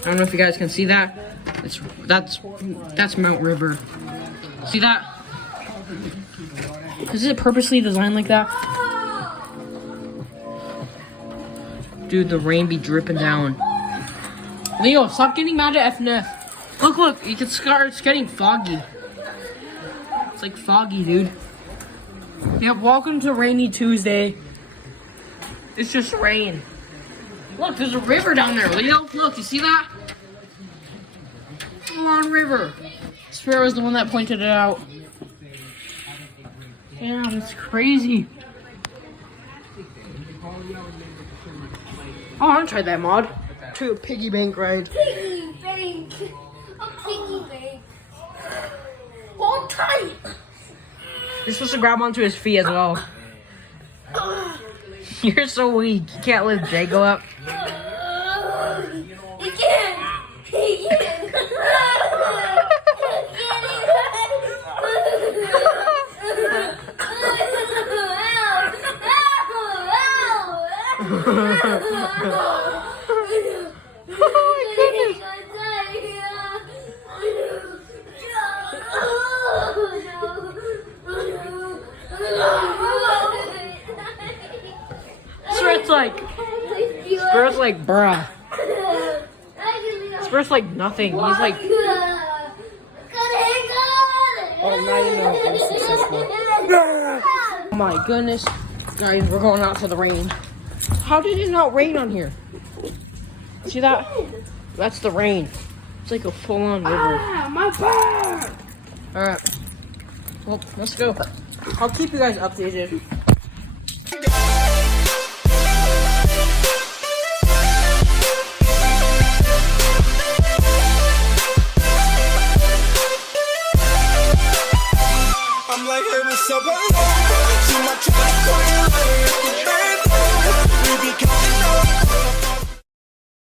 I don't know if you guys can see that. That's Mount River. See that? Is it purposely designed like that? Dude, the rain be dripping down. Leo, stop getting mad at FNF. Look, you can start, it's getting foggy. It's like foggy, dude. Yep, welcome to Rainy Tuesday. It's just rain. Look, there's a river down there, Leo. Look, you see that? Full on river. Sparrow was the one that pointed it out. Yeah, that's crazy. Oh, I want to try that mod. To a piggy bank ride. Piggy bank. A piggy bank. Hold tight. You're supposed to grab onto his feet as well. You're so weak. You can't lift Jago up. He can't. He can't. Spur's like, bruh. Spur's like nothing. He's like, oh, now you know I'm successful. Oh my goodness. Guys, we're going out to the rain. How did it not rain on here? See that? That's the rain. It's like a full-on river. Ah, my back! Alright. Well, let's go. I'll keep you guys updated. I'm like, hey, what's up? See my track,